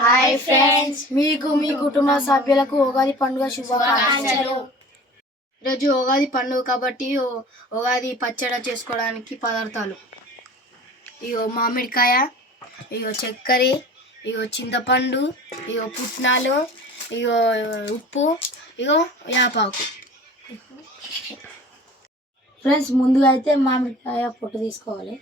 Hi friends మీకు మీ కుటుంబ సభ్యులకు ఉగాది పండుగ శుభాకాంక్షలు. ఈరోజు ఉగాది పండుగ కాబట్టి ఉగాది పచ్చడి చేసుకోవడానికి పదార్థాలు. ఇగో మామిడికాయ ఇగో చక్కెర ఇగో చింతపండు ఇగో పుట్నాలు ఇగో ఉప్పు ఇగో యాపాకు. ఫ్రెండ్స్ ముందుగా అయితే మామిడికాయ పొట్టు తీసుకోవాలి.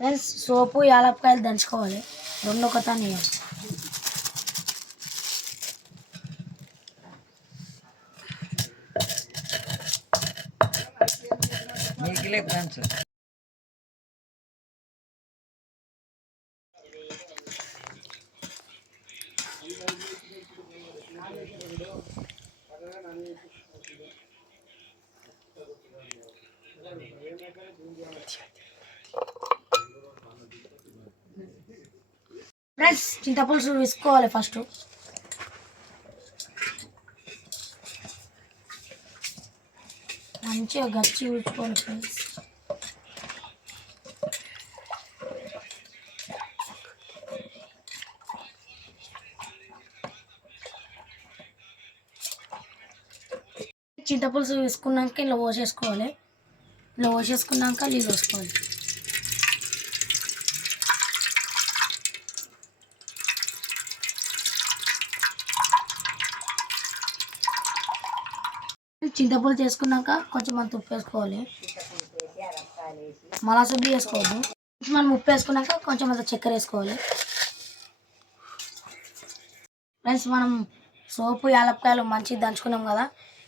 ఫ్రెండ్స్ సోపు యాలక్కాయలు దంచుకోవాలి రెండు ఒక తాను వేయాలి మీకులే ఫ్రెండ్స్ ఫ్రెండ్స్ చింతపులుసు వేసుకోవాలి ఫస్ట్ మంచిగా గచ్చి ఊడ్చుకోవాలి ఫ్రెండ్స్ చింతపులుసు వేసుకున్నాక ఇలా పోసేసుకోవాలి. ఇలా పోసేసుకున్నాక నీళ్ళు వేసుకోవాలి చింతపులు చేసుకున్నాక కొంచెం అంత ఉప్పు వేసుకోవాలి. మళ్ళా సుబ్బి వేసుకోవద్దు మనం ఉప్పు వేసుకున్నాక కొంచెం అంత చక్కెర వేసుకోవాలి. ఫ్రెండ్స్ మనం సోపు యాలక్కాయలు మంచిగా దంచుకున్నాం కదా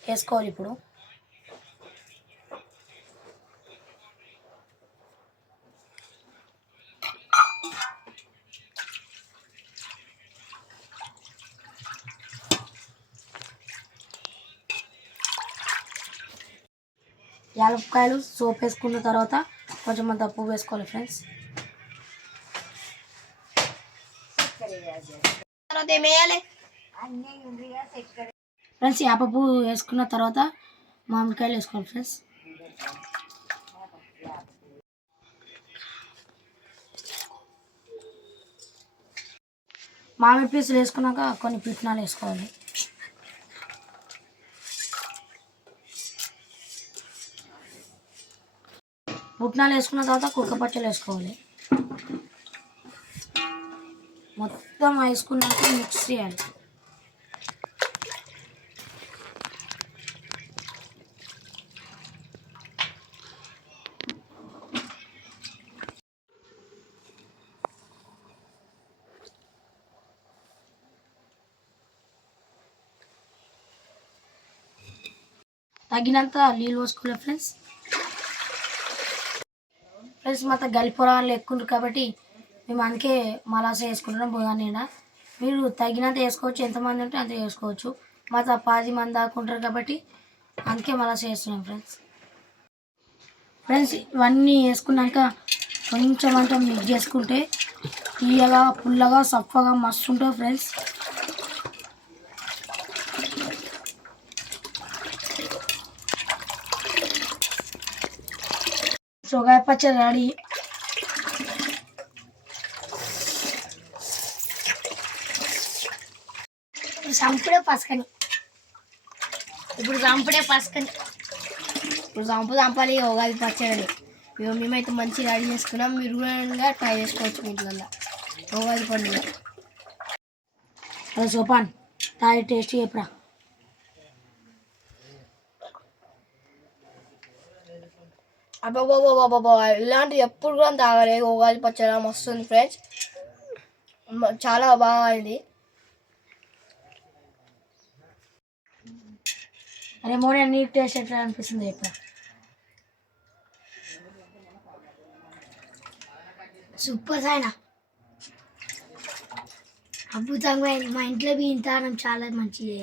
వేసుకోవాలి ఇప్పుడు. యాలక్కాయలు సోప్ వేసుకున్న తర్వాత కొంచెం అంత పువ్వు వేసుకోవాలి ఫ్రెండ్స్. తర్వాత ఏం వేయాలి? ఫ్రెండ్స్ యాప పువ్వు వేసుకున్న తర్వాత మామిడికాయలు వేసుకోవాలి ఫ్రెండ్స్. మామిడి పీసులు వేసుకున్నాక కొన్ని పిట్నాలు వేసుకోవాలి. పుట్నాలు వేసుకున్న తర్వాత కుక్క పచ్చలు వేసుకోవాలి. మొత్తం వేసుకున్నాక మిక్స్ చేయాలి. తగినంత నీళ్ళు పోసుకోవాలి ఫ్రెండ్స్. ఫ్రెండ్స్ మాత గలిపురాలు ఎక్కువ కాబట్టి మేము అందుకే మలాస వేసుకుంటున్నాం బుగానీడ మీరు తగినంత వేసుకోవచ్చు ఎంతమంది ఉంటే అంత వేసుకోవచ్చు. మాతో పది మంది దాకా ఉంటారు కాబట్టి అందుకే మలాస వేస్తున్నాం ఫ్రెండ్స్. ఫ్రెండ్స్ ఇవన్నీ వేసుకున్నాక కొంచెం అంటే మిక్స్ చేసుకుంటే తీయగా పుల్లగా సప్పగా మస్తు ఉంటుంది ఫ్రెండ్స్. సొగాయ పచ్చడి రెడీ. సంపుడే పసుకని. ఇప్పుడు సంపుడే పసుకని. ఇప్పుడు సంపు సంపాలి ఉగాది పచ్చడి. మేము మేమైతే మంచిగా రెడీ చేసుకున్నాం. మీరు కూడా ట్రై చేసుకోవచ్చు మీ ఇంట్లో ఉగాది పండుగ. అదే సోపాన్ తాగి టేస్ట్ చెప్పరా అబ్బాబాబాబాబా ఇలాంటివి ఎప్పుడు కూడా తాగలే. ఉగాది పచ్చడి మస్తు ఉంది ఫ్రెండ్స్. చాలా బాగా అయింది. అరే మోడీ నీ టేస్ట్ ఎట్లా అనిపిస్తుంది చెప్పరా సూపర్ సాయినా. అద్భుతంగా మా ఇంట్లో ఇంతానం చాలా మంచిది.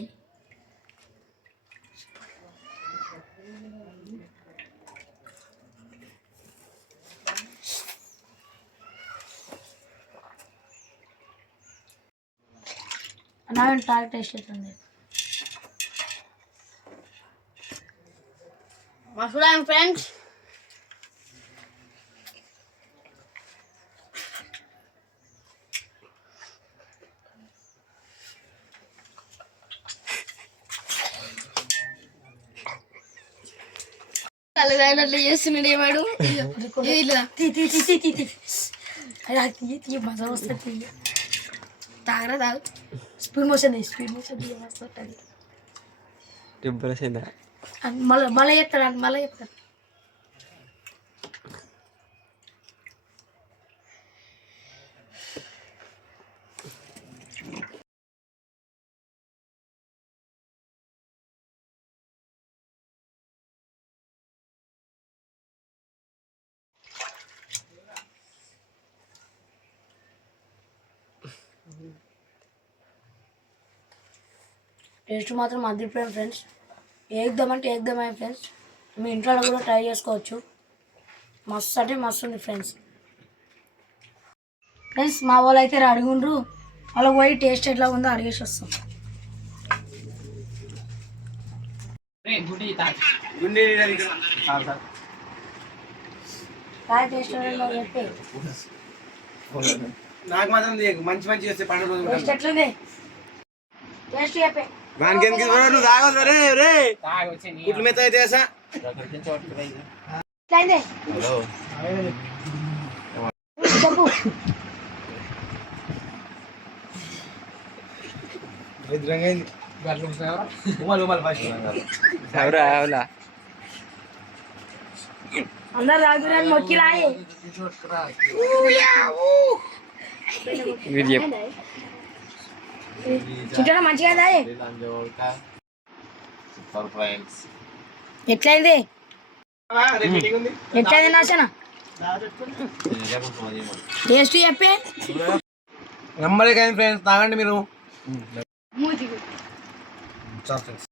నా టాక్ టేస్ట్ అవుతుంది మసూరా ఫ్రెండ్స్ తల్లిదండ్రులు చేస్తున్నాడు ఏమాడు ఇలా తీ తీ తీ తీ తీ తీ అలా తీయ తీయ మజా వస్తుంది తీయ తాగరా తాగు స్పీడ్ మోషన్ స్పీడ్ మోషన్ మస్తు ఉంటుంది మళ్ళీ మళ్ళీ చెప్తాడు మళ్ళీ చెప్తాడు టేస్ట్ మాత్రం అదిరిపోయాం ఫ్రెండ్స్. ఏకదమ్ అంటే ఏకదమ్ అయ్యాం ఫ్రెండ్స్. మీ ఇంట్లో కూడా ట్రై చేసుకోవచ్చు. మస్తు అంటే మస్తు ఉంది ఫ్రెండ్స్. ఫ్రెండ్స్ మా వాళ్ళు అయితే అడుగుండ్రు అలా పోయి టేస్ట్ ఎట్లా ఉందో అడిగేసి వస్తాం. నాకు మాత్రం. మంచి మంచి చేస్తే పండుగ రోజు టేస్ట్ ఎట్లుంది? టేస్ట్ చెప్పే. भान गेम किस बरो जागो रे रे जागो छे नी कुट में तो ऐसा। टाइम दे। हेलो। बाबू इधरंगे गालो सारा उमल उमल फास्ट सारा आवला अंदर रागुरान मक्की लाए वीडियो। చుట్టూ మంచిగా రాయి ఎట్లయింది? ఎట్లయింది నాశన టేస్ట్ చెప్పే? కానీ ఫ్రెండ్స్ తాగండి మీరు. చాలు ఫ్రెండ్స్